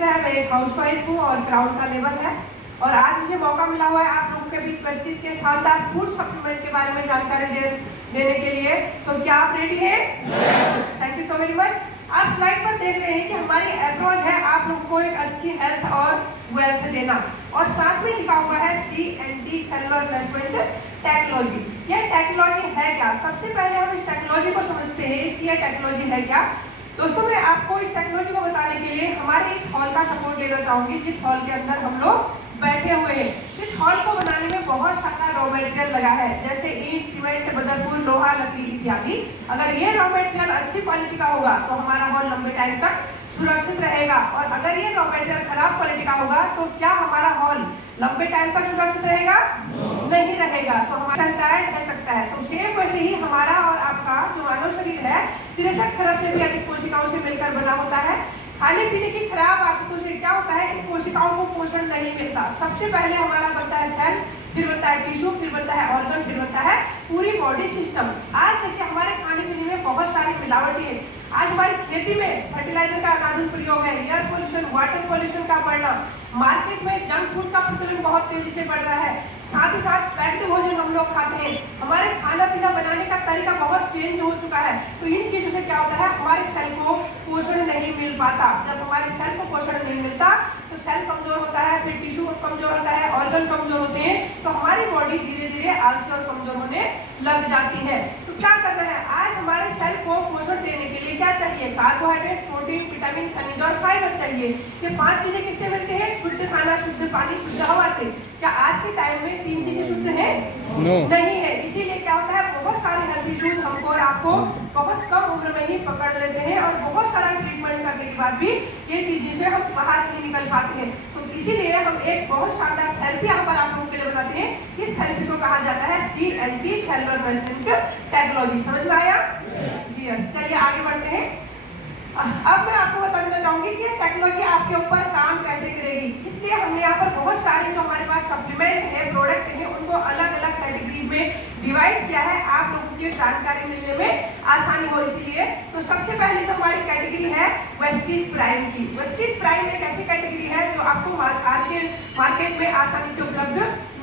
मैं एक हाउसवाइफ हूँ और क्राउन का लेबर है और आज मुझे मौका मिला हुआ है आप लोगों के बीच वेस्टीज के शानदार फूड सप्लीमेंट के बारे में जानकारी देने के लिए। तो क्या आप रेडी हैं? Thank you so very much. आप स्लाइड पर देख रहे हैं कि हमारी अप्रोच है आप लोगों को एक अच्छी हेल्थ और वेल्थ देना और साथ में लिखा हुआ है CNT सेलुलर नरिशमेंट टेक्नोलॉजी। यह टेक्नोलॉजी है क्या? सबसे पहले हम इस टेक्नोलॉजी को समझते हैं कि यह टेक्नोलॉजी है क्या। दोस्तों मैं आपको इस टेक्नोलॉजी को बताने के लिए हमारे इस हॉल का सपोर्ट लेना चाहूंगी जिस हॉल के अंदर हम लोग बैठे हुए हैं। इस हॉल को बनाने में बहुत सारा रॉ मटेरियल लगा है जैसे ईंट, सीमेंट, बदरपुर, लोहा, लकड़ी इत्यादि। अगर ये रॉ मटेरियल अच्छी क्वालिटी का होगा तो हमारा हॉल लंबे टाइम तक सुरक्षित रहेगा और अगर ये रॉ मटेरियल खराब क्वालिटी का होगा तो क्या हमारा हॉल लंबे टाइम तक सुरक्षित रहेगा? नहीं रहेगा। तो हमारा टायर्ड रह सकता है। तो सेम वैसे ही हमारा और आपका जो मानव शरीर है 63 खरब से भी अधिक कोशिकाओं से मिलकर बना होता है। खाने पीने की खराब आदतों से क्या होता है, इन कोशिकाओं को पोषण नहीं मिलता। सबसे पहले हमारा बनता है सेल, फिर बनता है टिश्यू, फिर बनता है ऑर्गन, फिर बनता है पूरी बॉडी सिस्टम। आज देखिए हमारे खाने पीने में बहुत सारी मिलावटें हैं। आज हमारी खेती में फर्टिलाइजर का अनाधिक प्रयोग है, एयर पोल्यूशन, वाटर पोल्यूशन का बढ़ना, मार्केट में जंक फूड का प्रचलन बहुत तेजी से बढ़ रहा है। साथ ही साथ पैक्ड भोजन हम लोग खाते हैं। हमारे खाना पीना बनाने का तरीका बहुत चेंज हो चुका है। तो इन चीजों से क्या होता है, हमारे सेल को पोषण नहीं मिल पाता। जब हमारे सेल को पोषण नहीं मिलता तो सेल कमजोर होता है, फिर टिश्यू कमजोर होता है, ऑर्गन कमजोर होते हैं, तो हमारी बॉडी धीरे धीरे आलसी और कमजोर होने लग जाती है। तो क्या करना है, आज हमारे सेल को पोषण देने के लिए क्या चाहिए? कार्बोहाइड्रेट, प्रोटीन, विटामिन, खनिज और फाइबर चाहिए। ये 5 चीजें किससे मिलती है? शुद्ध खाना, शुद्ध पानी, शुद्ध हवा से। क्या आज के टाइम में 3 चीजें शुद्ध है? नहीं है। इसीलिए क्या होता है, बहुत सारे हेल्थ इश्यूज हमको और आपको बहुत कम उम्र में ही पकड़ लेते हैं और बहुत सारा ट्रीटमेंट करने के बाद भी ये चीजें से हम बाहर नहीं निकल पाते हैं। तो इसीलिए हम एक बहुत शानदार थेरेपी यहाँ पर आप लोगों के लिए बताते हैं। इस थेरेपी को कहा जाता है CNT सेलुलर नरिशमेंट टेक्नोलॉजी। समझ में आया? जी यस। चलिए आगे बढ़ते हैं। अब मैं आपको बता देना चाहूंगी कि टेक्नोलॉजी आपके ऊपर काम कैसे करेगी। इसलिए हमने यहाँ पर बहुत सारे जो हमारे पास सप्लीमेंट है, प्रोडक्ट है, उनको अलग अलग कैटेगरीज में डिवाइड किया है आप लोगों की जानकारी मिलने में आसानी हो। इसलिए तो सबसे पहले जो हमारी कैटेगरी है वेस्टीज प्राइम की। वेस्टीज प्राइम एक ऐसी कैटेगरी है जो आपको मार्केट में आसानी से उपलब्ध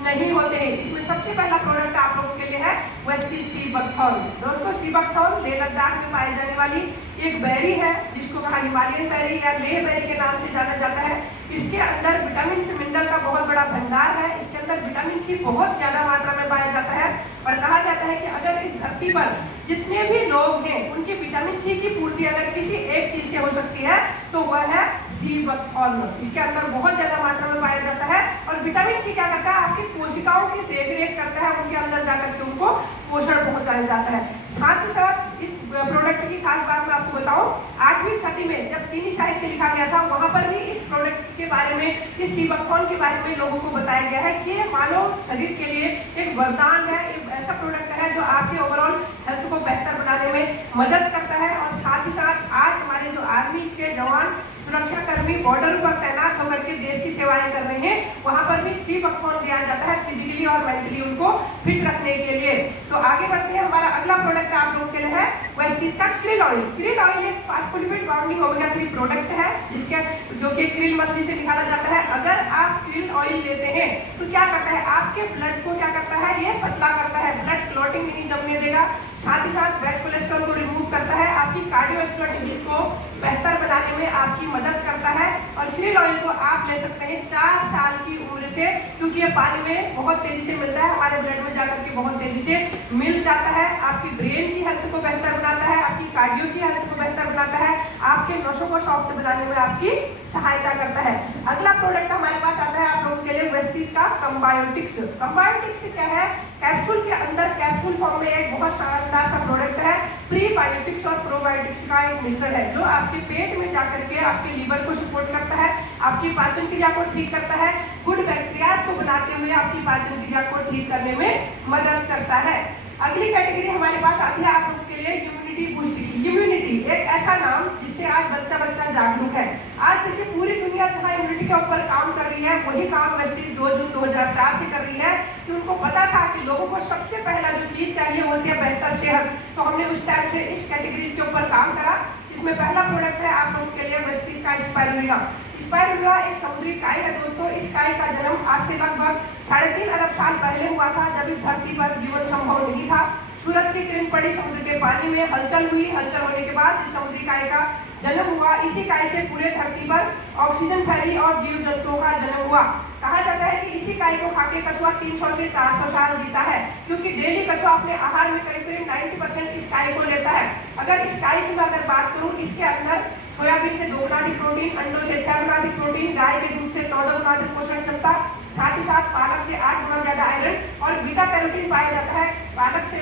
नहीं होते हैं। इसमें सबसे पहला प्रोडक्ट आप लोगों के लिए है वेस्टीज सीबकथॉर्न। दोस्तों सीबकथॉर्न लेह लद्दाख में पाई जाने वाली एक बेरी है जिसको कहा हिमालयन बेरी या लेह बेरी के नाम से जाना जाता है। इसके अंदर विटामिन सी मिनरल का बहुत बड़ा भंडार है। इसके अंदर विटामिन सी बहुत ज्यादा मात्रा में पाया जाता है और कहा जाता है कि अगर इस धरती पर जितने भी लोग हैं उनकी विटामिन सी की पूर्ति अगर किसी एक चीज से हो सकती है तो वह है सीबकथॉर्न। इसके अंदर बहुत ज्यादा मात्रा में पाया जाता है और विटामिन सी क्या करता है, आपकी कोशिकाओं की देखरेख करता है, उनके अंदर जाकर के उनको पोषण पहुंचाया जाता है। साथ ही साथ इस प्रोडक्ट की खास बात मैं आपको बताऊं, 8वीं सदी में जब चीनी साहित्य लिखा गया था वहां पर भी इस प्रोडक्ट के बारे में, इस सीबकथॉर्न के बारे में लोगों को बताया गया है कि मानव शरीर के लिए एक वरदान है, एक ऐसा प्रोडक्ट है जो आपके ओवरऑल हेल्थ को बेहतर बनाने में मदद करता है। और साथ ही साथ आज हमारे जो आर्मी के जवान, सुरक्षा कर्मी बॉर्डर पर तैनात होकर के देश की सेवाएं कर रहे हैं, वहां पर भी सीबकथॉर्न दिया जाता है फिजिकली और मेंटली उनको फिट रखने के लिए। तो आगे बढ़ते हैं। हमारा अगला प्रोडक्ट आप लोगों के लिए है वेस्टीज का क्रिल ऑयल। क्रिल ऑयल एक फास्फोलिपिड बाउंडिंग ओमेगा 3 प्रोडक्ट है जिसके जो कि क्रिल मछली से निकाला जाता है। अगर आप क्रिल ऑयल लेते हैं तो क्या करता है, आपके ब्लड को क्या करता है, ये पतला करता है, ब्लड क्लॉटिंग नहीं जमने देगा। साथ ही साथ ब्लड कोलेस्ट्रॉल को रिमूव करता है, आपकी कार्डियोवैस्कुलर डिजीज को बेहतर बनाने में आपकी मदद करता है। और क्रिल ऑयल को आप ले सकते हैं 4 साल की उम्र से, क्योंकि ये पानी में बहुत तेजी से मिलता है, हमारे ब्लड में जाकर के बहुत तेजी से मिल जाता है। आपकी ब्रेन की हेल्थ को बेहतर बनाता है, आपकी कार्डियो की हेल्थ को बेहतर बनाता है, आपके नसों को सॉफ्ट बनाने में आपकी सहायता करता है। अगला प्रोडक्ट हमारे पास आता है आप लोगों के लिए वेस्टीज का कंबायोटिक्स। कंबायोटिक्स क्या है, कैप्सूल के अंदर कैप्सूल फॉर्म में एक बहुत शानदार सा प्रोडक्ट है। प्रीबायोटिक्स और प्रोबायोटिक्स का एक मिश्रण है जो आपके पेट में जाकर के आपके लीवर को सपोर्ट करता है, आपकी पाचन क्रिया को ठीक करता है, गुड बैक्टीरियाज को बनाते हुए आपकी पाचन क्रिया को ठीक करने में मदद करता है। अगली कैटेगरी हमारे पास आती है आप लोगों के लिए इम्यूनिटी बूस्ट की। इम्यूनिटी एक ऐसा नाम जिससे आज बच्चा जागरूक है। आज देखिए पूरी दुनिया जहाँ इम्यूनिटी के ऊपर काम कर रही है वही काम वेस्टीज 2 जून 2004 से कर रही है कि उनको पता था कि लोगों को सबसे पहला जो चीज चाहिए होती है बेहतर सेहत। तो हमने उस टाइम से इस कैटेगरीज के ऊपर काम करा। इसमें पहला प्रोडक्ट है आप लोगों के लिए वेस्टीज का स्पाइरुलिना। स्पाइरुला एक समुद्री काई है दोस्तों। इस काई का जन्म आज से लगभग 3.5 अरब साल पहले हुआ था, जब इस धरती पर जीवन संभव नहीं था। सूरज की किरण पड़ी समुद्र के पानी में, हलचल हुई, हलचल होने के बाद इस समुद्री काई का जन्म हुआ। इसी काई से पूरे धरती पर ऑक्सीजन फैली और जीव जंतुओं का जन्म हुआ। कहा जाता है कि इसी काई को खाके कछुआ 300 से 400 साल जीता है, क्योंकि डेली कछुआ अपने आहार में करीब 90% इस काई को लेता है। अगर इस काई की मैं अगर बात करूं, इसके अंदर सोयाबीन से 2 गुना अधिक प्रोटीन, अंडों से 6 गुना अधिक प्रोटीन, गाय के दूध से 14 गुना अधिक पोषण क्षमता, साथ ही साथ पालक से 8 गुना ज्यादा आयरन और बीटा कैरोटीन पाया जाता है पालक से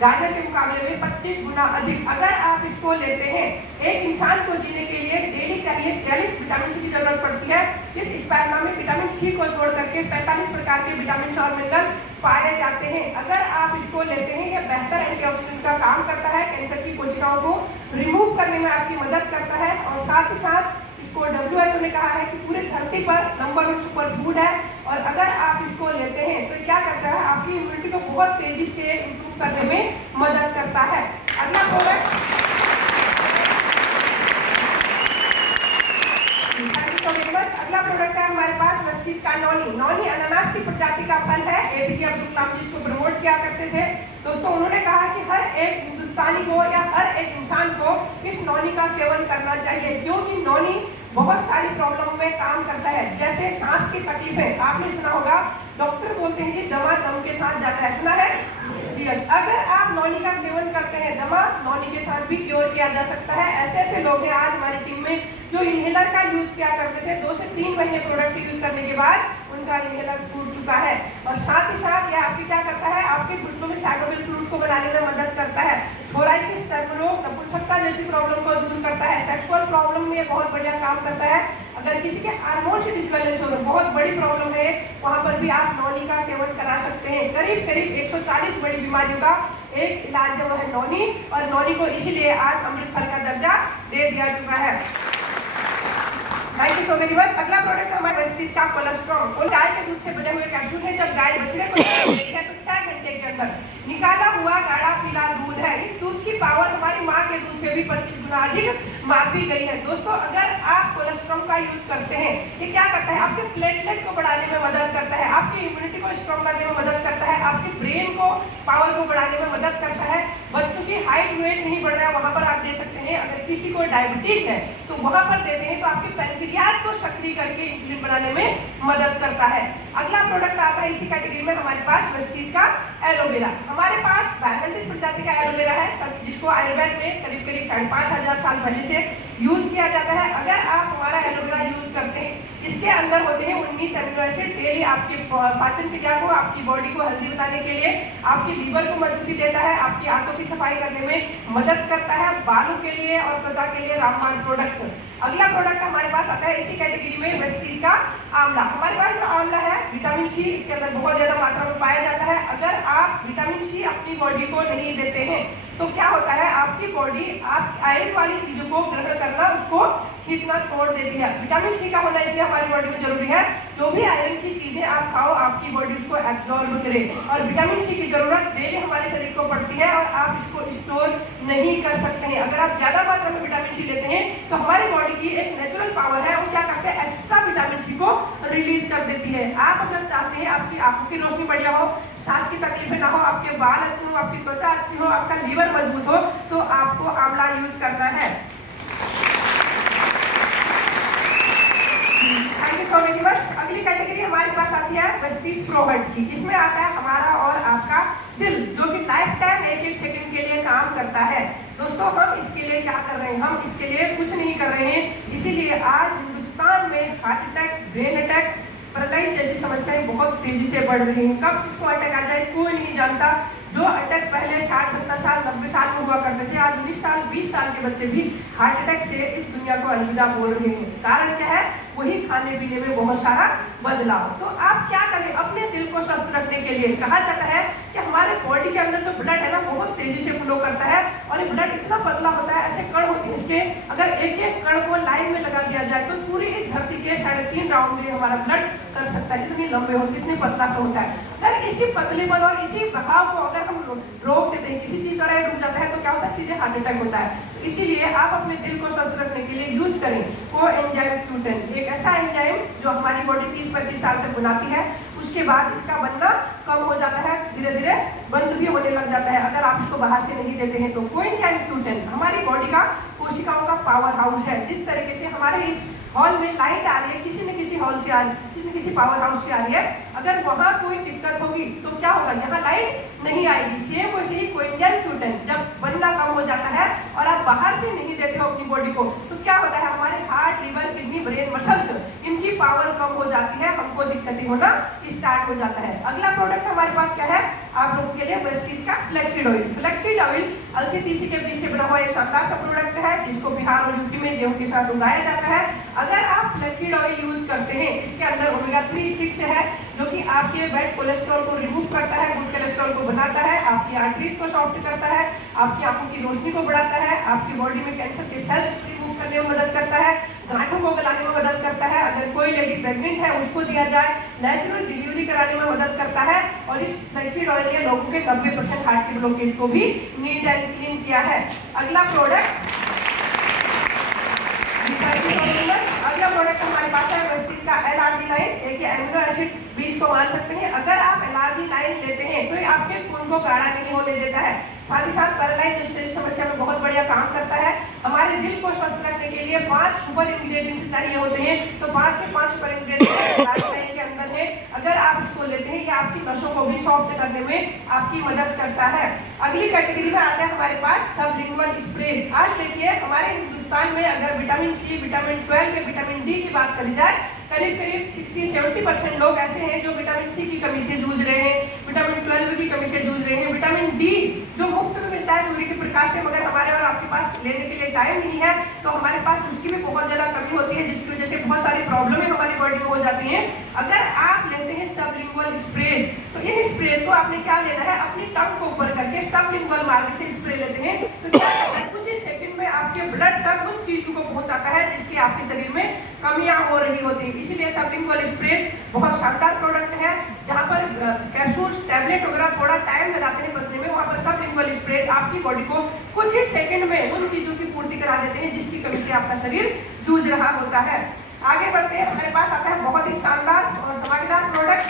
गाजर के मुकाबले में 25 गुना अधिक। अगर आप इसको लेते हैं, एक इंसान को जीने के लिए डेली चाहिए 46 विटामिन सी की जरूरत पड़ती है। इस स्पाइरुला में विटामिन सी को छोड़ करके 45 प्रकार के विटामिन और मिनरल पाए जाते हैं। अगर आप इसको लेते हैं, यह बेहतर एंटीऑक्सीडेंट का काम करता है, कैंसर की कोशिकाओं को रिमूव करने में आपकी मदद करता है और साथ ही साथ इसको WHO ने कहा है कि पूरे धरती पर नंबर 1 सुपर फूड है। और अगर आप इसको लेते हैं तो क्या करता है, आपकी इम्यूनिटी को बहुत तेजी से इंप्रूव करने में मदद करता है। अगला प्रोडक्ट अगला प्रोडक्ट है हमारे पास वेस्टीज का नॉनी। नॉनी अनानास की प्रजाति का फल है। APJ अब्दुल कलाम जी इसको प्रमोट किया करते थे दोस्तों। उन्होंने कहा कि हर एक हिंदुस्तानी को या हर एक इंसान को इस नॉनी का सेवन करना चाहिए, क्योंकि नॉनी बहुत सारी प्रॉब्लम में काम करता है। जैसे सांस की तकलीफें, आपने सुना होगा डॉक्टर बोलते हैं जी दमा दम के साथ जाता है, सुना है? यस। अगर आप नॉनी का सेवन करते हैं, दमा नॉनी के साथ भी क्योर किया जा सकता है। ऐसे लोग हैं आज हमारी टीम में जो इनहेलर का यूज किया करते थे, 2 से 3 महीने प्रोडक्ट यूज करने के बाद उनका इनहेलर छूट चुका है। और साथ ही साथ यह आपकी क्या करता है, आपके घुटनों में साइटोबिल फ्लूइड को बनाने में मदद करता है। सोराइसिस, चर्मरोग, नपुंसकता जैसी प्रॉब्लम को दूर करता है। सेक्सुअल प्रॉब्लम में बहुत बढ़िया काम करता है। अगर किसी के हार्मोन से डिसबैलेंस हो रहा है, बहुत बड़ी प्रॉब्लम है, वहां पर भी आप नॉनी का सेवन करा सकते हैं। करीब 140 बड़ी बीमारियों का एक इलाज है, वो है नॉनी। और नॉनी को इसीलिए आज अमृत फल का दर्जा दे दिया चुका है। Thank you so very much. अगला प्रोडक्ट हमारे वेस्टीज का कोलेस्ट्रॉल। गाय के दूध से बने हुए कैप्सूल है। जब गाय बछड़े को देती है तो 6 घंटे के अंदर निकाला हुआ गाढ़ा पीला दूध है। इस दूध की पावर हमारी माँ के दूध से भी 25 गुना अधिक मापी गई है दोस्तों। अगर आप कोलेस्ट्रॉल का यूज करते हैं, ये क्या करता है, आपके प्लेटलेट को बढ़ाने में मदद करता है, आपकी इम्यूनिटी को स्ट्रॉन्ग करने में मदद करता है, आपके ब्रेन को पावर को बढ़ाने में मदद करता है। बच्चों की हाइट वेट नहीं बढ़ रहा है, वहां पर आप दे सकते हैं। अगर किसी को डायबिटीज है तो वहां पर देते हैं तो आपके पैंक्रियाज को सक्रिय करके इंसुलिन बनाने में मदद करता है। अगला प्रोडक्ट आता है इसी कैटेगरी में हमारे पास वेस्टीज का एलोवेरा। हमारे पास बैलेंटिस प्रजाति का एलोवेरा है, जिसको आयुर्वेद में करीब 5,500 साल पहले से यूज किया जाता है। अगर आप हमारा एलोवेरा यूज करते हैं, इसके अंदर होते हैं 19 अमीनो एसिड। डेली आपके पाचन क्रिया को, आपकी बॉडी को हेल्दी बनाने के लिए, आपकी लीवर को मजबूती देता है, आपकी आंतों की सफाई करने में मदद करता है, बालों के लिए और त्वचा के लिए रामबाण प्रोडक्ट। अगला प्रोडक्ट हमारे पास आता है इसी कैटेगरी में वेस्टीज का आंवला। हमारे पास जो आंवला है, विटामिन सी इसके अंदर बहुत ज्यादा मात्रा में पाया जाता है। अगर आप विटामिन सी अपनी बॉडी को नहीं देते हैं तो क्या होता है, आपकी बॉडी आप आयरन वाली चीजों को ग्रहण करना, उसको खींचना छोड़ देती है। विटामिन सी का होना इसलिए हमारी बॉडी में जरूरी है, जो भी आयरन की चीजें आप खाओ आपकी बॉडी उसको एब्जॉर्ब करे। और विटामिन सी की जरूरत डेली हमारे शरीर को पड़ती है और आप इसको स्टोर नहीं कर सकते हैं। अगर आप ज्यादा मात्रा में विटामिन सी लेते हैं तो हमारी बॉडी की एक नेचुरल पावर है, वो क्या करते हैं, एक्स्ट्रा विटामिन सी को रिलीज कर देती है। आप अगर चाहते हैं आपकी आंखों की रोशनी बढ़िया हो, सांस की तकलीफें ना हो, आपके बाल अच्छे हो, आपकी त्वचा अच्छी हो, आपका लीवर मजबूत हो, तो आपको आंवला यूज करना है। Thank you so very much. अगली कैटेगरी हमारे पास आती है वेस्टीज प्रोहर्ट की। इसमें आता है हमारा और आपका दिल, जो कि लाइफ टाइम 1-1 सेकंड के लिए काम करता है। दोस्तों हम इसके लिए क्या कर रहे हैं, हम इसके लिए कुछ नहीं कर रहे हैं। इसीलिए आज हिंदुस्तान में heart attack, brain attack, paralyse जैसी समस्याएं बहुत तेजी से बढ़ रही हैं। कब किसको अटैक आ जाए कोई नहीं जानता। जो अटैक पहले 60-70 साल 90 साल में हुआ करते थे, आज 19 साल 20 साल के बच्चे भी हार्ट अटैक से इस दुनिया को अलविदा बोल रहे हैं। कारण क्या है, वही खाने पीने में बहुत सारा बदलाव। तो आप क्या करें अपने दिल को स्वस्थ रखने के लिए। कहा जाता है कि हमारे बॉडी के अंदर जो ब्लड है ना, बहुत तेजी से फ्लो करता है और ये ब्लड इतना पतला होता है, ऐसे कण होते हैं इसके, अगर एक-एक कण को लाइन में लगा दिया जाए तो पूरी इस धरती के 3.5 राउंड में हमारा ब्लड कर सकता है। इतनी लंबे होते, इतने पतला सा होता है। अगर इसी पतलेपन और इसी बहाव को अगर हम रोक देते हैं, किसी चीज का रुक जाता है तो क्या होता है, सीधे हार्ट अटैक होता है। इसीलिए आप अपने दिल को स्वस्थ रखने के लिए यूज करें कोएंजाइम Q10, एक ऐसा एंजाइम जो हमारी बॉडी 30-35 साल तक बनाती है, उसके बाद इसका बनना कम हो जाता है, धीरे धीरे बंद भी होने लग जाता है अगर आप इसको बाहर से नहीं देते हैं। तो कोएंजाइम Q10 हमारी बॉडी का कोशिकाओं का पावर हाउस है। जिस तरीके से हमारे इस हॉल में लाइट आ रही है, किसी न किसी हॉल से आ रही है, किसी न किसी पावर हाउस से आ रही है, अगर वहाँ कोई दिक्कत होगी तो क्या होगा, यहाँ लाइट नहीं आएगी। सेम वैसे ही कोएंजाइम Q10 जब बनना कम हो जाता है और आप बाहर से नहीं देते हो अपनी बॉडी को, तो क्या होता है, हमारे heart, liver, kidney, brain, muscles, इनकी पावर कम हो जाती है, हमको दिक्कतें होना स्टार्ट हो जाता है। अगला प्रोडक्ट हमारे पास क्या है आप लोगों के लिए, वेस्टीज का फ्लैक्सीड ऑयल। फ्लैक्सीड ऑयल अलसी तीसी के बीज से बना हुआ एक शानदार सा प्रोडक्ट है, जिसको बिहार और यूपी में गेहूं के साथ उगाया जाता है। अगर आप फ्लैक्सीड ऑयल यूज करते हैं, इसके अंदर ओमेगा 3 6 है, जो कि आपके बैड कोलेस्ट्रॉल को रिमूव करता है, गुड कोलेस्ट्रॉल को बनाता है, आपकी आर्टरीज को सॉफ्ट करता है, आपकी आंखों की रोशनी को बढ़ाता है, आपकी बॉडी में कैंसर के सेल्स रिमूव करने में मदद करता है, गांठों को गलाने में मदद करता है, अगर कोई लेडी प्रेग्नेंट है उसको दिया जाए, नेचुरल डिलीवरी कराने में मदद करता है। और इस फ्लैक्सीड ऑयल ने लोगों के 90% हार्ट के ब्लॉकेज को भी नीट एंड क्लीन किया है। अगला प्रोडक्ट हमारे पास है वेस्टीज का LRG9, एक एमिनो एसिड बीज को मान सकते हैं। अगर आप LRG9 लेते हैं तो ये आपके खून को गाढ़ा नहीं होने देता है, साथ ही साथ पैरालाइज समस्या में बहुत बढ़िया काम करता है। हमारे दिल को स्वस्थ रखने के लिए 5 सुपर इंग्रेडिएंट्स चाहिए होते हैं, तो 5 से 5 सुपर इंग्रेडिएंट्स LRG9 के अंदर है। अगर आप इसको लेते हैं, ये आपकी नसों को भी सॉफ्ट करने में आपकी मदद करता है। अगली कैटेगरी में आता है हमारे पास सबलिंगुअल स्प्रे। आज देखिए हमारे हिंदुस्तान में अगर विटामिन सी, विटामिन 12 में विटामिन डी की बात करी जाए, करीब 60-70% लोग ऐसे हैं जो विटामिन सी की कमी से जूझ रहे हैं, विटामिन 12 की कमी से जूझ रहे हैं। विटामिन डी जो मुफ्त में मिलता है सूर्य के प्रकाश से, मगर हमारे और आपके पास लेने के लिए टाइम नहीं है, तो हमारे पास उसकी भी बहुत ज़्यादा कमी होती है, जिसकी वजह से बहुत सारी प्रॉब्लमें हमारी बॉडी में हो जाती हैं। अगर आप लेते हैं सबलिंगुअल स्प्रे, तो इन स्प्रे को आपने क्या लेना है, अपनी टंग को ऊपर करके सबलिंगुअल मार्ग से स्प्रे लेते हैं, तो क्या कुछ ही सेकंड में आपके ब्लड तक उन चीजों को पहुंचाता है जिसकी आपके शरीर में कमियां हो रही होती है। इसीलिए सबलिंगुअल स्प्रे बहुत शानदार प्रोडक्ट है। जहां पर कैप्सूल्स, टैबलेट वगैरह थोड़ा टाइम लगाते हैं बचने में, वहां पर सबलिंगुअल स्प्रे आपकी बॉडी को कुछ ही सेकंड में उन चीजों की पूर्ति करा देते हैं जिसकी कमी से आपका शरीर जूझ रहा होता है। आगे बढ़ते हैं, हमारे पास आता है बहुत ही शानदार और धमाकेदार प्रोडक्ट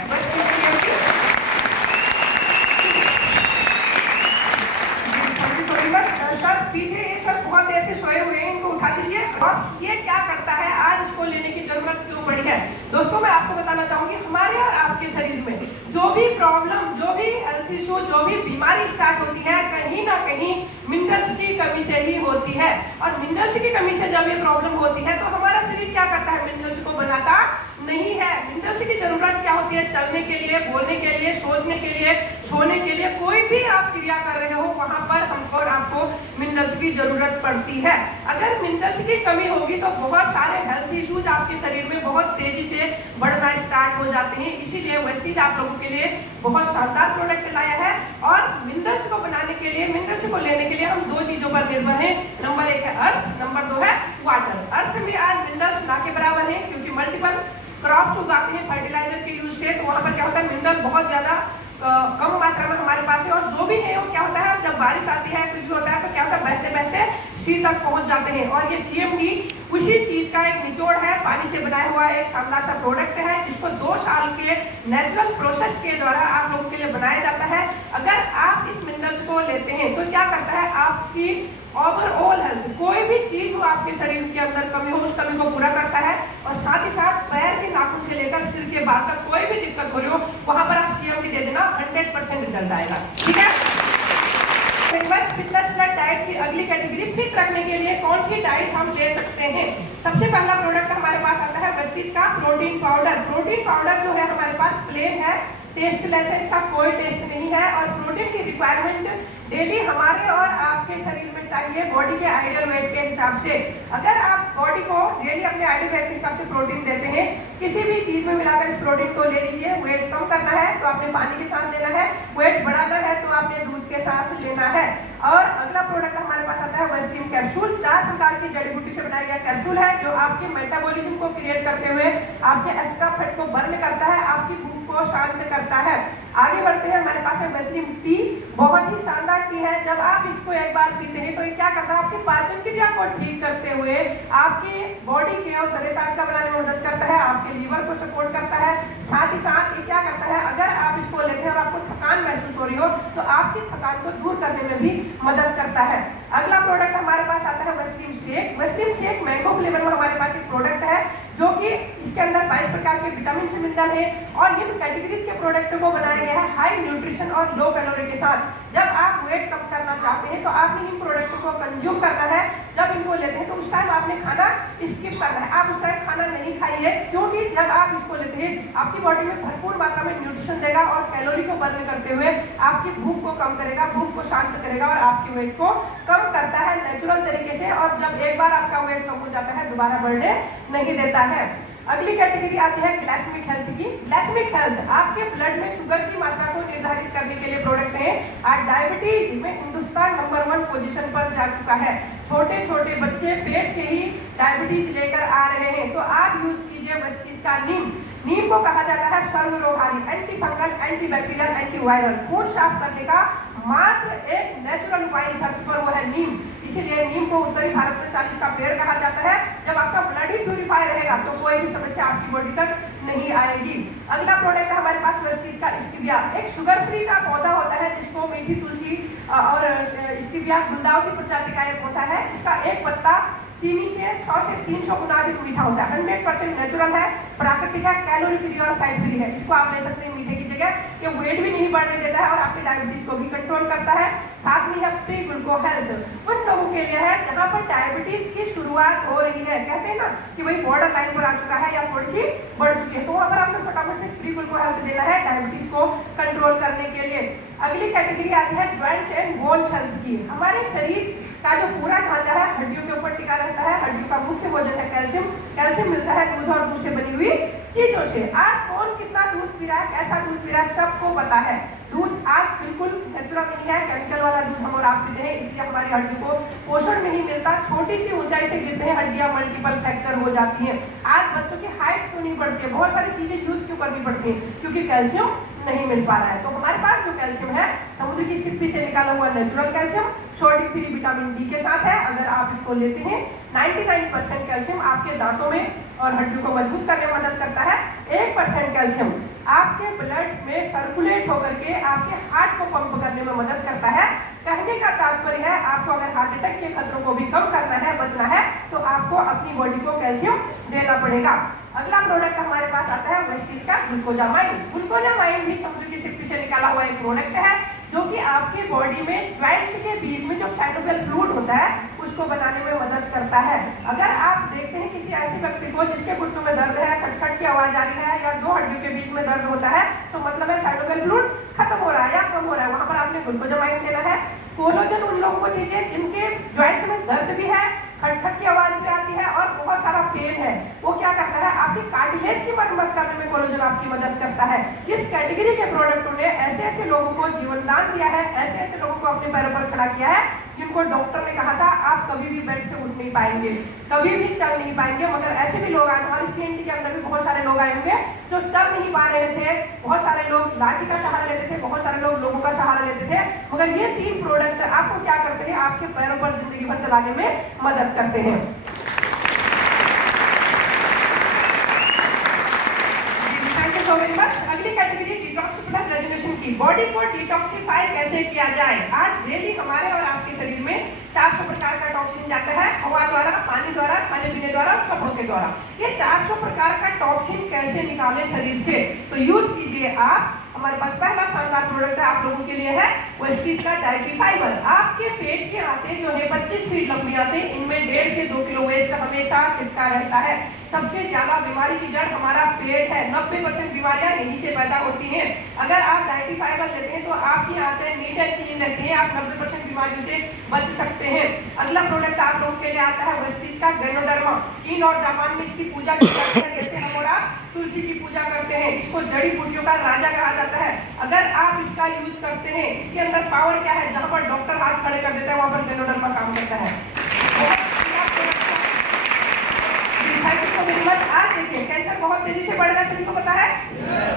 सर पीछे ये सब बहुत देर से सोए हुए हैं, इनको उठा दीजिए। अब ये क्या करता है, आज इसको लेने की जरूरत क्यों पड़ी है? दोस्तों मैं आपको बताना चाहूंगी, हमारे और आपके शरीर में जो भी प्रॉब्लम, जो भी हेल्थ इशू, जो भी बीमारी स्टार्ट होती है, कहीं ना कहीं मिनरल्स की कमी से ही होती है। और मिनरल्स की कमी से जब ये प्रॉब्लम होती है तो हमारा शरीर क्या करता है, मिनरल्स को बनाता नहीं है। मिनरल्स की जरूरत क्या होती है, चलने के लिए, बोलने के लिए, सोचने के लिए, सोने के लिए, कोई भी आप क्रिया कर रहे हो वहां पर हमको और आपको मिनरल्स की जरूरत पड़ती है। अगर मिनरल्स की कमी होगी तो बहुत सारे हेल्थ इश्यूज आपके शरीर में बहुत तेजी से बढ़ना स्टार्ट हो जाते हैं। इसीलिए वेस्टीज आप लोगों के लिए बहुत शानदार प्रोडक्ट लाया है। और मिनरल्स को बनाने के लिए, मिनरल्स को लेने के लिए हम 2 चीजों पर निर्भर हैं। नंबर 1 है अर्थ, नंबर 2 है वाटर। अर्थ में आज मिनरल्स ना के बराबर है, क्योंकि मल्टीपल क्रॉप्स उगाते हैं फर्टिलाइजर के यूज से, तो वहाँ पर क्या होता है, मिनरल बहुत ज़्यादा कम मात्रा में हमारे पास है। और जो भी है वो क्या होता है, जब बारिश आती है, कुछ भी होता है, तो क्या होता है, बहते बहते सी तक पहुंच जाते हैं। और ये CMD उसी चीज का एक निचोड़ है, पानी से बनाया हुआ एक शानदार सा प्रोडक्ट है, जिसको 2 साल के नेचुरल प्रोसेस के द्वारा आप लोगों के लिए बनाया जाता है। अगर आप इस मिनरल्स को लेते हैं तो क्या करता है, आपकी ओवरऑल हेल्थ, कोई भी चीज हो आपके शरीर के अंदर कमी हो, उस कमी को पूरा करता है। और साथ ही साथ पैर के नाखून से लेकर सिर के बाल तक कोई भी दिक्कत हो रही हो, वहां पर आप CMD दे देना, 100% रिजल्ट आएगा। ठीक है। फिटनेस प्लस डाइट की अगली कैटेगरी, फिट रखने के लिए कौन सी डाइट हम ले सकते हैं। सबसे पहला प्रोडक्ट हमारे पास आता है वेस्टीज का प्रोटीन पाउडर। प्रोटीन पाउडर जो है हमारे पास प्लेन है, टेस्टलेस है, इसका कोई टेस्ट नहीं है। और प्रोटीन की रिक्वायरमेंट डेली हमारे और आपके शरीर में चाहिए बॉडी के आइडियल वेट के हिसाब से। अगर आप बॉडी को डेली अपने आइडियल वेट के हिसाब से प्रोटीन देते हैं, किसी भी चीज में मिलाकर इस प्रोटीन को ले लीजिए। वेट कम करना है तो आपने पानी के साथ लेना है, वेट बढ़ाना है तो आपने दूध के साथ लेना है। और अगला प्रोडक्ट हमारे पास आता है वेस्ट्रीम कैप्सूल। 4 प्रकार की जड़ी बूटी से बनाया गया कैप्सूल है जो आपके मेटाबॉलिज्म को क्रिएट करते हुए आपके एक्स्ट्रा फैट को बर्न करता है, आपकी भूख को शांत करता है। आगे बढ़ते हैं, हमारे पास है वेस्ट्रीम टी। बहुत ही शानदार टी है। जब आप इसको एक बार पीते हैं तो ये क्या करता है, आपकी पाचन क्रिया को ठीक करते हुए आपके बॉडी के और तरोताजा बनाने में मदद करता है, आपके लीवर को सपोर्ट करता है। साथ ही साथ ये क्या करता है, अगर आप इसको लेते हैं और आपको थकान महसूस हो रही हो तो आपकी थकान को दूर करने में भी मदद करता है। अगला प्रोडक्ट हमारे पास आता है वेस्ट्रीम शेक। वेस्ट्रीम शेक मैंगो फ्लेवर में हमारे पास एक प्रोडक्ट है जो कि इसके अंदर 22 प्रकार के विटामिन से मिनरल है और इन कैटेगरीज के प्रोडक्ट को बनाया गया है हाई न्यूट्रिशन और लो कैलोरी के साथ। जब आप वेट कम करना चाहते हैं तो आपने इन प्रोडक्ट को कंज्यूम करना है। जब इनको लेते हैं तो उस टाइम आपने खाना स्किप करना है, आप उस टाइम खाना नहीं खाइए, क्योंकि जब आप इसको लेते हैं आपकी बॉडी में भरपूर मात्रा में न्यूट्रिशन देगा और कैलोरी को बर्न करते हुए आपकी भूख को कम करेगा, भूख को शांत करेगा और आपके वेट को कम करता है नेचुरल तरीके से। और जब एक बार आपका वेट कम हो जाता है दोबारा बढ़ने नहीं देता है। अगली कैटेगरी आती है ग्लाइसेमिक हेल्थ की। ग्लाइसेमिक हेल्थ आपके ब्लड में शुगर की मात्रा को निर्धारित करने के लिए प्रोडक्ट है। आज डायबिटीज में हिंदुस्तान नंबर 1 पोजीशन पर जा चुका है। छोटे छोटे बच्चे पेट से ही डायबिटीज लेकर आ रहे हैं, तो आप यूज कीजिए वेस्टीज का नीम। नीम को कहा जाता है सर्वरोगहारी, anti fungal, anti bacterial, anti viral. खून साफ करने का मात्र एक नेचुरल उपाय धरती पर वो है नीम। इसीलिए नीम को उत्तरी भारत में 40 का पेड़ कहा जाता है। जब आपका ब्लड ही प्यूरिफाई रहेगा तो कोई भी समस्या आपकी बॉडी तक नहीं आएगी। अगला प्रोडक्ट है हमारे पास वेस्टीज का स्टीविया। एक शुगर फ्री का पौधा होता है जिसको मीठी तुलसी और स्टीविया गुलदाउदी प्रजाति का एक पौधा है। इसका एक पत्ता चीनी से 100 से 300 गुना अधिक मीठा होता है। 100% नेचुरल है, प्राकृतिक है, कैलोरी फ्री और फैट फ्री है। इसको आप ले सकते हैं मीठे की जगह। ये वेट भी नहीं बढ़ने देता है और आपकी डायबिटीज को भी कंट्रोल करता है। साथ में है प्री ग्लूको हेल्थ, उन लोगों के लिए है जहां पर डायबिटीज की शुरुआत हो रही है। कहते हैं ना कि भाई बॉर्डर लाइन पर आ चुका है या थोड़ी सी बढ़ चुकी है, तो वहां पर आपको फटाफट से प्री ग्लूको हेल्थ देना है डायबिटीज को कंट्रोल करने के लिए। अगली कैटेगरी आती है जॉइंट्स एंड बोन्स हेल्थ की। हमारे शरीर का जो पूरा ढांचा है हड्डियों के ऊपर टिका रहता है। हड्डियों का मुख्य भोजन है कैल्शियम। कैल्शियम मिलता है दूध और दूध से बनी हुई चीजों से। आज कौन कितना दूध पी रहा है, कैसा दूध पी रहा है, सबको पता है। दूध आज बिल्कुल नेचुरल नहीं है, केमिकल वाला दूध हम और आप पीते हैं, इसलिए हमारी हड्डी को पोषण नहीं मिलता। छोटी सी ऊंचाई से गिरते हैं हड्डियां मल्टीपल फ्रैक्चर हो जाती हैं। आज बच्चों की हाइट क्यों नहीं बढ़ती है, बहुत सारी चीजें यूज क्यों करनी पड़ती है, क्योंकि कैल्शियम नहीं मिल पा रहा है। तो हमारे पास जो कैल्शियम है समुद्र की सिप्पी से निकाला हुआ natural calcium sodium free vitamin D के साथ है। अगर आप इसको लेते हैं 99% कैल्शियम आपके दांतों में और हड्डियों को मजबूत करने में मदद करता है। 1% कैल्शियम आपके ब्लड में सर्कुलेट होकर के आपके हार्ट को पंप करने में मदद करता है। कहने का तात्पर्य है आपको अगर हार्ट अटैक के खतरों को भी कम करना है, बचना है, तो आपको अपनी बॉडी को कैल्शियम देना पड़ेगा। अगला प्रोडक्ट हमारे पास आता है वेस्टीज का ग्लूकोजामाइन। ग्लूकोजामाइन भी समुद्र की सिप्पी से निकाला हुआ एक प्रोडक्ट है जो कि आपकी बॉडी में ज्वाइंट्स के बीच में जो साइटोप्लाज्म फ्लूइड होता है उसको बनाने में मदद करता है। अगर आप देखते हैं किसी ऐसे व्यक्ति को जिसके घुटनों में दर्द है, खटखट की आवाज आ रही है या दो हड्डियों के बीच में दर्द होता है, तो मतलब है साइटोप्लाज्म फ्लूइड खत्म हो रहा है या कम हो रहा है, वहां पर आपने ग्लूकोजामाइन देना है। कोलोजन उन लोगों को दीजिए जिनके ज्वाइंट्स में दर्द भी है, खटखट की आवाज भी आती है और बहुत सारा पेन है। वो क्या करता है, आपकी कार्टिलेज की मरम्मत करने में कोलोजन आपकी मदद करता है। इस कैटेगरी के प्रोडक्टों ने ऐसे ऐसे लोगों को जीवन दान दिया है, ऐसे ऐसे लोगों को अपने पैरों पर खड़ा किया है जिनको डॉक्टर ने कहा था आप कभी भी बेड से उठ नहीं पाएंगे, कभी भी चल नहीं पाएंगे। मगर ऐसे भी लोग आए, हमारी सीएनटी के अंदर भी बहुत सारे लोग आए होंगे जो चल नहीं पा रहे थे। बहुत सारे लोग लाठी का सहारा लेते थे, बहुत सारे लोग लोगों का सहारा लेते थे। मगर ये 3 प्रोडक्ट आपको क्या करते हैं, आपके पैरों पर जिंदगी भर चलाने में मदद करते हैं। अगली कैटेगरी डिटॉक्स प्लस रेजुनेशन की। बॉडी को डिटॉक्सिफाई कैसे किया जाए। आज डेली हमारे और आपके शरीर में 400 प्रकार का टॉक्सिन जाता है, हवा द्वारा, पानी द्वारा, खाने पीने द्वारा, कपड़ों के द्वारा। ये 400 प्रकार का टॉक्सिन कैसे निकाले शरीर से, तो यूज कीजिए आप। हमारे पास पहला शानदार प्रोडक्ट है आप लोगों के लिए है वेस्टीज का डाइटरी फाइबर। आपके पेट की आंतें जो है 25 फीट लंबी आते, इनमें 1.5 से 2 किलो वेस्ट हमेशा चिपका रहता है। सबसे ज्यादा बीमारी की जड़ हमारा पेट है, 90% बीमारियां यहीं से पैदा होती हैं। अगर आप डाइटरी फाइबर लेते हैं तो आपकी आंतें नीट एंड क्लीन रहती हैं, आप 90% बीमारियों से बच सकते हैं। अगला प्रोडक्ट आप लोगों के लिए आता है वेस्टीज का गैनोडर्मा। चीन और जापान में इसकी पूजा की जाती है, जैसे हम और आप तुलसी की पूजा करते हैं, इसको जड़ी बूटियों का राजा कहा जाता है। अगर आप इसका यूज करते हैं, इसके अंदर पावर क्या है, जहाँ पर डॉक्टर हाथ खड़े कर देता है वहाँ पर गैनोडर्मा काम करता है। आज देखिए कैंसर बहुत तेजी से बढ़ रहा है, सभी को पता है।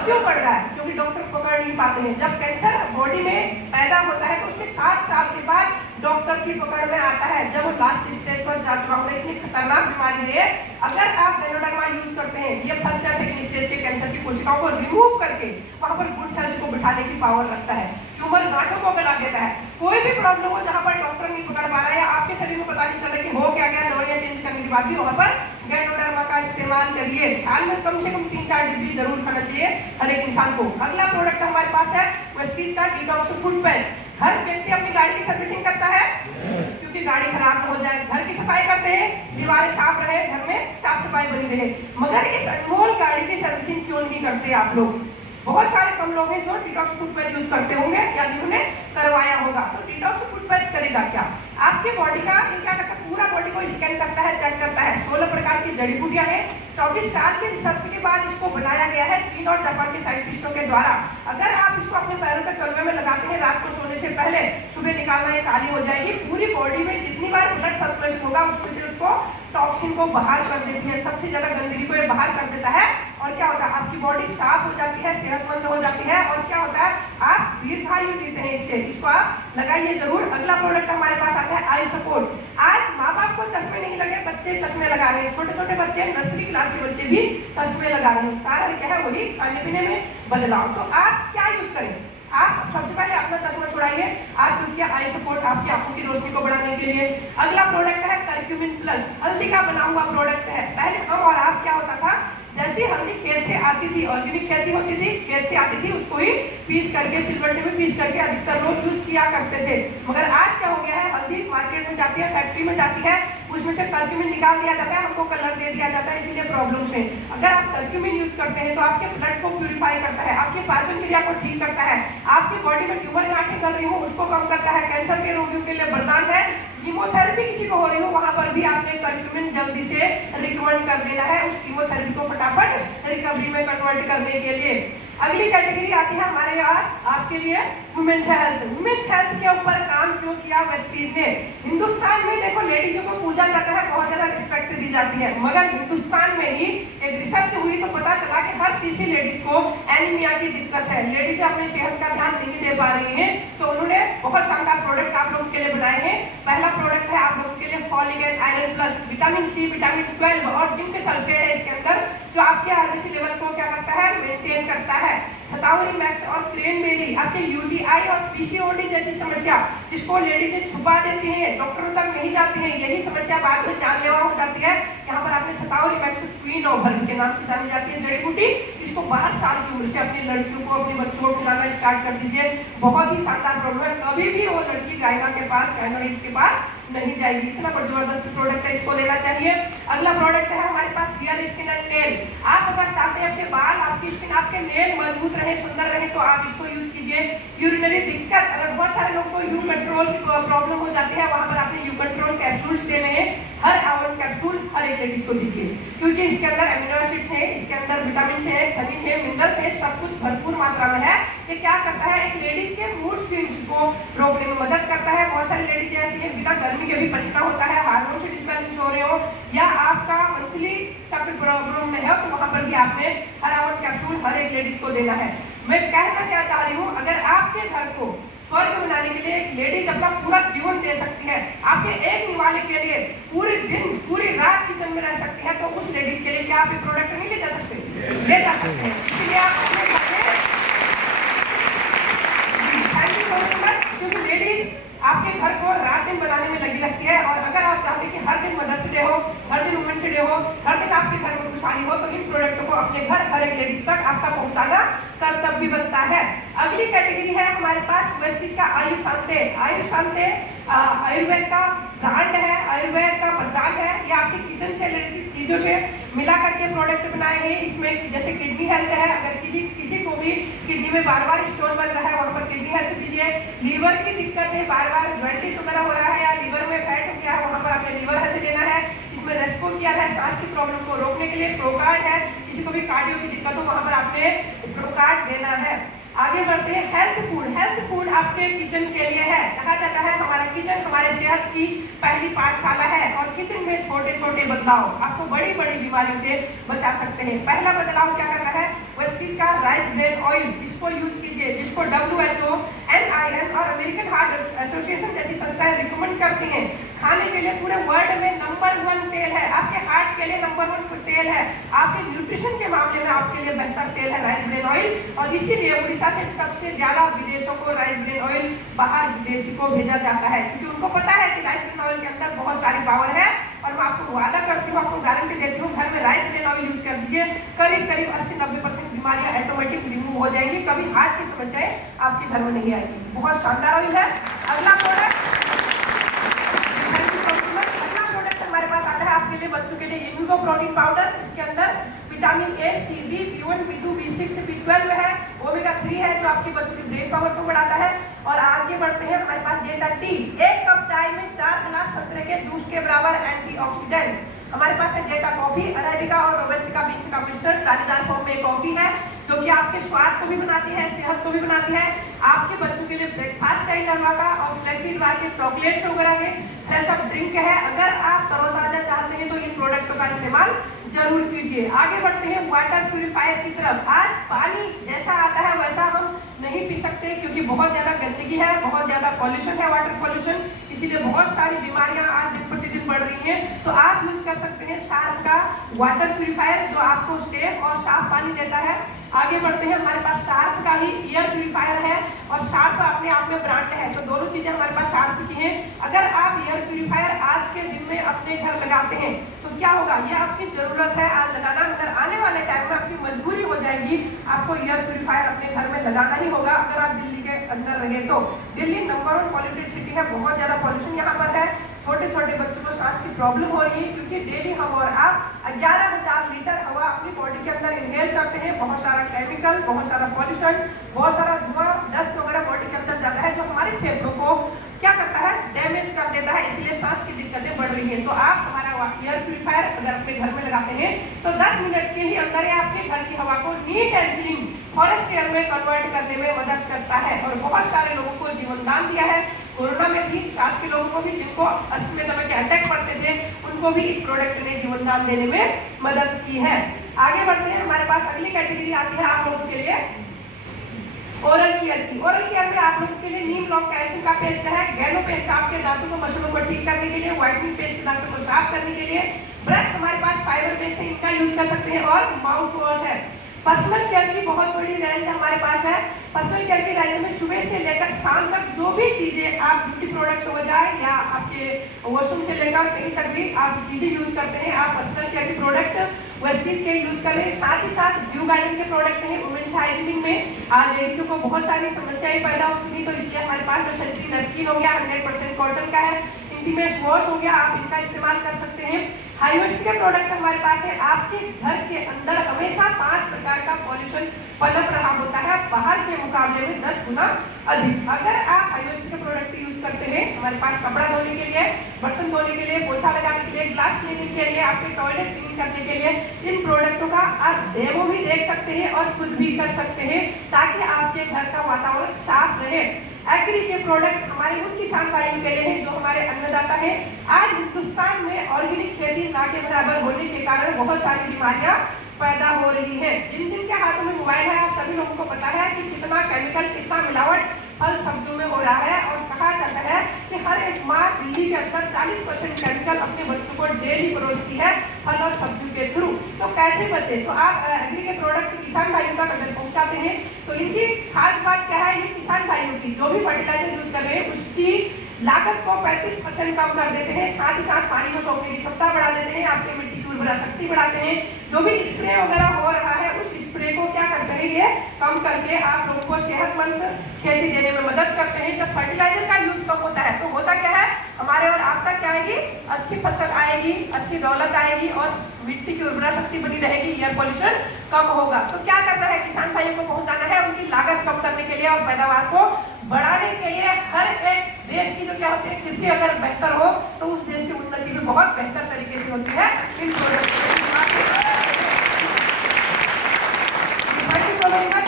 क्यों बढ़ रहा है? क्योंकि डॉक्टर पकड़ नहीं पाते हैं। जब कैंसर बॉडी में पैदा होता है तो उसके 7 साल के बाद डॉक्टर की पकड़ में आता है, जब वो लास्ट स्टेज पर जा चुका होता है। इतनी खतरनाक बीमारी है। अगर आप गैनोडर्मा यूज करते हैं, ये फर्स्ट या सेकंड स्टेज के कैंसर की कोशिकाओं को रिमूव करके वहां पर गुड सेल्स को बिठाने की पावर रखता है। ट्यूमर गांठों को गला देता है। कोई भी प्रॉब्लम हो जहां पर डॉक्टर नहीं पकड़ पा रहा है या आपके शरीर में पता नहीं चल रहा कि हो क्या गया, दवाइयां चेंज करने के बाद भी वहां पर गैनोडर्मा का इस्तेमाल करिए। साल में कम से कम 3-4 डिब्बी जरूर खाना चाहिए हर एक इंसान को। अगला प्रोडक्ट हमारे पास है वेस्टीज का डिटॉक्स फुट पैच। हर व्यक्ति अपनी गाड़ी की सर्विसिंग करता है क्योंकि गाड़ी खराब हो जाए। घर की सफाई करते हैं, दीवारें साफ रहे, घर में साफ सफाई बनी रहे। मगर इस अनमोल गाड़ी की सर्विसिंग क्यों नहीं करते आप लोग? बहुत सारे कम लोग हैं जो डिटॉक्स फुट पैच यूज करते होंगे या जिन्होंने करवाया होगा। तो डिटॉक्स फुट पैच करेगा क्या? आपके बॉडी का ये क्या करता है, पूरा बॉडी को स्कैन करता है, चेक करता है। 16 प्रकार की जड़ी बूटियां हैं। 24 साल के रिसर्च के बाद इसको बनाया गया है चीन और जापान के साइंटिस्टों के द्वारा। अगर आप इसको अपने पैरों के तलवे में लगाते हैं रात को सोने से पहले, सुबह निकालना ये काली हो जाएगी। पूरी बॉडी में जितनी बार ब्लड सर्कुलेशन होगा उसमें से उसको टॉक्सिन को बाहर कर देती है। सबसे ज्यादा गंदगी को ये बाहर कर देता है। और क्या होता है, आपकी बॉडी साफ हो जाती है, सेहतमंद हो जाती है। और क्या होता है, आप दीर्घायु जीते हैं इससे। इसको आप लगाइए जरूर। अगला प्रोडक्ट हमारे पास आता है आई सपोर्ट। आज माँ बाप को चश्मे नहीं लगे, बच्चे चश्मे लगा रहे हैं। छोटे छोटे बच्चे, नर्सरी क्लास के बच्चे भी चश्मे लगा रहे हैं। कारण क्या है, वही खाने पीने में बदलाव। तो आप क्या यूज करें? आप सबसे पहले अपना चश्मा छुड़ाइए। आप यूज किया आई सपोर्ट आपकी आंखों की रोशनी को बढ़ाने के लिए। अगला प्रोडक्ट है करक्यूमिन प्लस, हल्दी का बना हुआ प्रोडक्ट है। पहले हम और आप क्या होता था, जैसी हल्दी खेत से आती थी, ऑर्गेनिक खेती होती थी, खेत से आती थी, उसको ही पीस करके सिलबट्टे में पीस करके अधिकतर लोग यूज किया करते थे। मगर आज क्या हो गया है, हल्दी मार्केट में जाती है, फैक्ट्री में जाती है, उसमें से कर्क्यूमिन निकाल दिया जाता है, हमको कलर दे दिया जाता है, इसीलिए प्रॉब्लम्स है। अगर आप कर्क्यूमिन यूज करते हैं तो आपके ब्लड को प्यूरिफाई करता है, आपके पाचन क्रिया को ठीक करता है, आपकी बॉडी में ट्यूमर गांठें कर रही हो उसको कम करता है, कैंसर के रोगियों के लिए वरदान है। कीमोथेरेपी किसी को हो रही हो वहां पर भी आपने कर्क्यूमिन जल्दी से रिकमेंड कर देना है उस कीमोथेरेपी को फटाफट रिकवरी में कन्वर्ट करने के लिए। अगली कैटेगरी आती है हमारे यहाँ आपके लिए वुमेन्स हेल्थ। वुमेन्स हेल्थ के ऊपर काम क्यों किया वेस्टीज ने? हिंदुस्तान में देखो लेडीजों को पूजा जाता है, बहुत ज्यादा रिस्पेक्ट दी जाती है। मगर हिंदुस्तान में ही एक रिसर्च हुई तो पता चला कि हर तीसरी लेडीज को एनीमिया की दिक्कत है। लेडीज अपने सेहत का ध्यान नहीं दे पा रही है, तो उन्होंने बहुत शानदार प्रोडक्ट आप लोगों के लिए बनाए हैं। पहला प्रोडक्ट है आप लोगों के लिए folic and iron plus, vitamin C, vitamin 12 और जिंक सल्फेट है इसके अंदर, जो आपके आरबीसी लेवल को क्या करता है, मेंटेन करता है। शतावरी मैक्स और क्रेनबेरी आपके यूटीआई और पीसीओडी जैसी समस्या जिसको लेडीज छुपा देती हैं, डॉक्टरों तक नहीं जाती हैं, यही समस्या बाद में जानलेवा हो जाती है। यहाँ पर आपने शतावरी मैक्स क्वीन ऑफ हर्ब के नाम से जानी जाती है जड़ी बूटी, इसको 12 साल की उम्र से अपनी लड़कियों को, अपने बच्चों को खिलाना स्टार्ट कर दीजिए। बहुत ही शानदार प्रोडक्ट है, कभी भी वो लड़की गायना के पास, गायनोइड के पास नहीं जाएगी। इतना जबरदस्त प्रोडक्ट है, इसको लेना चाहिए। अगला प्रोडक्ट है हमारे पास हेयर, स्किन एंड नेल। आप अगर चाहते हैं आपके बाल, आपकी स्किन, आपके नेल मजबूत रहे, सुंदर रहे, तो आप इसको यूज कीजिए। यूरिनरी दिक्कत, अगर बहुत सारे लोग को यू कंट्रोल की प्रॉब्लम हो जाती है, वहां पर आपने यू कंट्रोल कैप्सूल्स देने हैं। हर आवर कैप्सूल हर एक लेडीज को दीजिए, क्योंकि इसके अंदर एमिनो एसिड्स है, इसके अंदर विटामिन है, खनिज है, मिनरल्स है, सब कुछ भरपूर मात्रा में है। ये क्या करता है, एक लेडीज के मूड स्विंग्स को रोकने में मदद करता है। बहुत सारी लेडीज ऐसी हैं बिना गर्मी के भी पसीना होता है, हार्मोन से डिसबैलेंस हो रहे हो, या आपका मंथली चक्र प्रॉब्लम में है, तो वहां पर भी आपने हर आवर कैप्सूल हर एक लेडीज को देना है। मैं कहना क्या चाह रही हूँ, अगर आपके घर को स्वर्ग बनाने के लिए एक लेडीज अपना पूरा जीवन दे सकती है, आपके एक निवाले के लिए पूरे दिन पूरी रात किचन में रह सकती है, तो उस लेडीज के लिए क्या आप ये प्रोडक्ट नहीं ले जा सकते? ले जा सकते हैं। इसलिए आप अपने घर में, थैंक यू सो मच, क्योंकि लेडीज आपके घर को रात दिन बनाने में लगी रहती है। और अगर आप चाहते हैं कि हर दिन मदर्स डे हो, हर दिन वुमेन्स डे हो, हर दिन आपके घर में खुशहाली हो, तो इन प्रोडक्टों को अपने घर हर एक लेडीज तक आपका पहुंचाना कर्तव्य बनता है। अगली कैटेगरी है हमारे पास वेस्टीज का आयुशांते। आयुशांते आयुर्वेद का ब्रांड है, आयुर्वेद का वरदान है। ये आपके किचन से रिलेटेड चीजों से मिला करके प्रोडक्ट बनाए हैं। इसमें जैसे किडनी हेल्थ है, अगर किसी को भी किडनी में बार बार स्टोन बन रहा है, वहाँ पर किडनी हेल्थ दीजिए। लीवर की दिक्कत है, बार बार जॉइंटिस वगैरह हो रहा है, या लीवर में फैट हो गया है, वहाँ पर आपने लीवर हेल्थ देना है। इसमें रेस्पिरेटरी है, सांस की प्रॉब्लम को रोकने के लिए। प्रोकार्ड है, किसी को भी कार्डियो की दिक्कत हो वहां पर आपने प्रोकार्ड देना है। आगे बढ़ते हैं हेल्थ फूड। हेल्थ फूड आपके किचन के लिए है। कहा जाता है हमारा किचन हमारे सेहत की पहली पाठशाला है और किचन में छोटे छोटे बदलाव आपको बड़ी बड़ी बीमारियों से बचा सकते हैं। पहला बदलाव क्या करना है, वेस्टीज का राइस ब्रेन ऑयल, इसको यूज कीजिए, जिसको WHO, NIN और अमेरिकन हार्ट एसोसिएशन जैसी संस्थाएं रिकमेंड करती हैं। खाने के लिए पूरे वर्ल्ड में नंबर 1 तेल है, आपके हार्ट के लिए नंबर 1 तेल है, आपके न्यूट्रिशन के मामले में आपके लिए बेहतर तेल है राइस ब्रेन ऑयल। और इसीलिए उड़ीसा से सबसे ज्यादा विदेशों को राइस ब्रेन ऑयल बाहर विदेशी को भेजा जाता है, क्योंकि उनको पता है कि राइस ब्रेन ऑयल के अंदर बहुत सारी पावर है। और मैं आपको वादा करती हूँ, आपको गारंटी देती हूँ, घर में राइस ब्रेन ऑयल यूज कर दीजिए, करीब करीब 80-90% बीमारियां ऑटोमेटिक रिमूव हो जाएंगी। कभी हार्ट की समस्याएं आपके घर में नहीं आएगी। बहुत शानदार ऑयल है। अगला प्रोडक्ट हमारे पास आता है आपके लिए, बच्चों के लिए इम्यूनो प्रोटीन पाउडर। इसके अंदर vitamin A, C, D, B1, B2, B6, B12 है, ओमेगा 3 है जो आपके बच्चों की ब्रेन पावर को बढ़ाता है। और आगे बढ़ते हैं, हमारे पास जेटा टी, 1 कप चाय में 4 गिलास संतरे के जूस के बराबर एंटीऑक्सीडेंट। हमारे पास है जेटा कॉफी, अरेबिका और रोबस्टा बीन्स का मिश्रण दानेदार फॉर्म में कॉफी है, जो कि आपके स्वाद को भी बनाती है, सेहत को भी बनाती है। आपके बच्चों के लिए ब्रेकफास्ट है इनरवा का और फ्लेक्सी बार के चॉकलेट्स वगैरह के फ्रेश अप ड्रिंक है। अगर आप तरोताजा चाहते हैं तो इन प्रोडक्टों का इस्तेमाल जरूर कीजिए। आगे बढ़ते हैं वाटर प्यूरिफायर की तरफ। आज पानी जैसा आता है वैसा हम नहीं पी सकते, क्योंकि बहुत ज्यादा गंदगी है, बहुत ज्यादा पॉल्यूशन है, वाटर पॉल्यूशन, इसीलिए बहुत सारी बीमारियां आज दिन प्रतिदिन बढ़ रही हैं। तो आप यूज कर सकते हैं शार्प का वाटर प्यूरिफायर, जो आपको सेफ और साफ पानी देता है। आगे बढ़ते हैं, हमारे पास शार्प का ही एयर प्यूरिफायर है और शार्प अपने आप में ब्रांड है, तो दोनों चीजें हमारे पास शार्प की हैं। अगर आप एयर प्यूरिफायर आज के दिन में अपने घर लगाते हैं तो क्या होगा, ये आपकी जरूरत है आज लगाना, मगर आने वाले टाइम में आपकी मजबूरी हो जाएगी, आपको एयर प्यूरिफायर अपने घर में लगाना ही होगा अगर आप दिल्ली के अंदर रहे तो। दिल्ली नंबर 1 पॉल्यूटेड सिटी है, बहुत ज्यादा पॉल्यूशन यहाँ पर है। छोटे छोटे बच्चों को सांस की प्रॉब्लम हो रही है, क्योंकि डेली हम और आप 11,000 लीटर हवा अपनी बॉडी के अंदर इनहेल करते हैं। बहुत सारा केमिकल, बहुत सारा पॉल्यूशन, बहुत सारा धुआं, डस्ट वगैरह बॉडी के अंदर जाता है, जो हमारे फेफड़ों को क्या करता है, डैमेज कर देता है, इसलिए सांस की दिक्कतें बढ़ रही हैं। तो आप हमारा एयर प्यूरिफायर अगर अपने घर में लगाते हैं तो 10 मिनट के ही अंदर आपके घर की हवा को neat and clean forest air में कन्वर्ट करने में मदद करता है और बहुत सारे लोगों को जीवन दान दिया है। कोरोना में भी सांस के लोगों को भी, जिनको अस्थमा दमा के अटैक पड़ते थे, उनको भी इस प्रोडक्ट ने जीवन दान देने में मदद की है। आगे बढ़ते हैं, हमारे पास अगली कैटेगरी आती है आप लोगों के लिए ओरल केयर की। ओरल केयर में आप लोगों के लिए नीम लॉक कैल्शियम का पेस्ट है, गैनो पेस्ट आपके दांतों को मसलों को ठीक करने के लिए, व्हाइटनिंग पेस्ट दांतों को साफ करने के लिए, ब्रश हमारे पास फाइबर पेस्ट है, इनका यूज कर सकते हैं, और माउथ वॉश है। पर्सनल केयर की बहुत बड़ी रेंज हमारे पास है। पर्सनल केयर की रेंज में सुबह से लेकर शाम तक जो भी चीजें आप ब्यूटी प्रोडक्ट हो जाए या आपके वॉशरूम से लेकर कहीं तक भी आप चीजें यूज करते हैं, आप पर्सनल केयर के प्रोडक्ट वेस्टीज के यूज करें। साथ ही साथ ब्लू गार्डन के प्रोडक्ट हैं वुमेन्स हाइजीनिंग में। आज लेडीजों को बहुत सारी समस्याएं पैदा होती थी, तो इसलिए हमारे पास जो सेंट्री नैपकिन हो गया 100% कॉटन का है, इंटीमेट वॉश हो गया, आप इनका इस्तेमाल कर सकते हैं। हाईवेस्ट के प्रोडक्ट हमारे पास है। आपके घर के अंदर हमेशा 5 प्रकार का पॉल्यूशन पनप रहा होता है, बाहर के मुकाबले में 10 गुना अधिक। अगर आप हाईवेस्ट के प्रोडक्ट यूज करते हैं, हमारे पास कपड़ा धोने के लिए, बर्तन धोने के लिए, पोछा लगाने के लिए, ग्लास क्लीनिंग के लिए, आपके टॉयलेट क्लीन करने के लिए, इन प्रोडक्टों का आप डेमो भी देख सकते हैं और खुद भी कर सकते हैं, ताकि आपके घर का वातावरण साफ रहे। एग्री के प्रोडक्ट हमारे उन किसान भाइयों के लिए हैं जो हमारे अन्नदाता है। आज हिंदुस्तान में ऑर्गेनिक खेती ना के बराबर होने के कारण बहुत सारी बीमारियां पैदा हो रही है। जिन जिन के हाथों में मोबाइल है, आप सभी लोगों को पता है कि कितना केमिकल, कितना मिलावट फल सब्जियों में हो रहा है, और कहा जाता है कि हर एक माँ दिल्ली के अंदर 40% केमिकल अपने बच्चों को डेली परोसती है फल और सब्जियों के थ्रू। तो कैसे बचे? तो आप एग्री के प्रोडक्ट किसान भाइयों तक अगर पहुंचाते हैं तो इनकी खास बात क्या है, ये किसान भाइयों की जो भी फर्टिलाइजर यूज कर रहे हैं उसकी लागत को 35% कम कर देते हैं। साथ ही साथ पानी को सोखने की क्षमता बढ़ा देते हैं, आपकी मिट्टी की उर्वरा शक्ति बढ़ाते हैं। जो भी स्प्रे वगैरह हो रहा है उस स्प्रे को क्या करते हैं, ये कम करके आप लोगों को सेहतमंद खेती देने में मदद करते हैं। जब फर्टिलाइजर का यूज कम होता है तो होता क्या है, हमारे और आप तक क्या आएगी, अच्छी फसल आएगी, अच्छी दौलत आएगी और मिट्टी की उर्वरा शक्ति बनी रहेगी, एयर पॉल्यूशन कम होगा। तो क्या करना है, किसान भाइयों को पहुंचाना है उनकी लागत कम करने के लिए और पैदावार को बढ़ाने के लिए। हर एक देश की जो क्या होती है कृषि अगर बेहतर हो तो उस देश की उन्नति भी बहुत बेहतर तरीके से होती है इन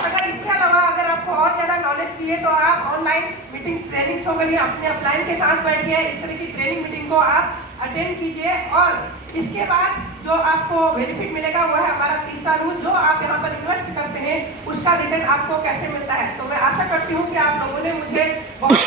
अगर इसके अलावा अगर आपको और ज़्यादा नॉलेज चाहिए तो आप ऑनलाइन मीटिंग्स ट्रेनिंग्स हो गई अपने अपलाइन के साथ बैठिए, इस तरह की ट्रेनिंग मीटिंग को आप अटेंड कीजिए। और इसके बाद जो आपको बेनिफिट मिलेगा वो है हमारा तीसरा रूल, जो आप यहाँ पर इन्वेस्ट करते हैं उसका रिटर्न आपको कैसे मिलता है। तो मैं आशा करती हूँ कि आप लोगों ने मुझे बहुत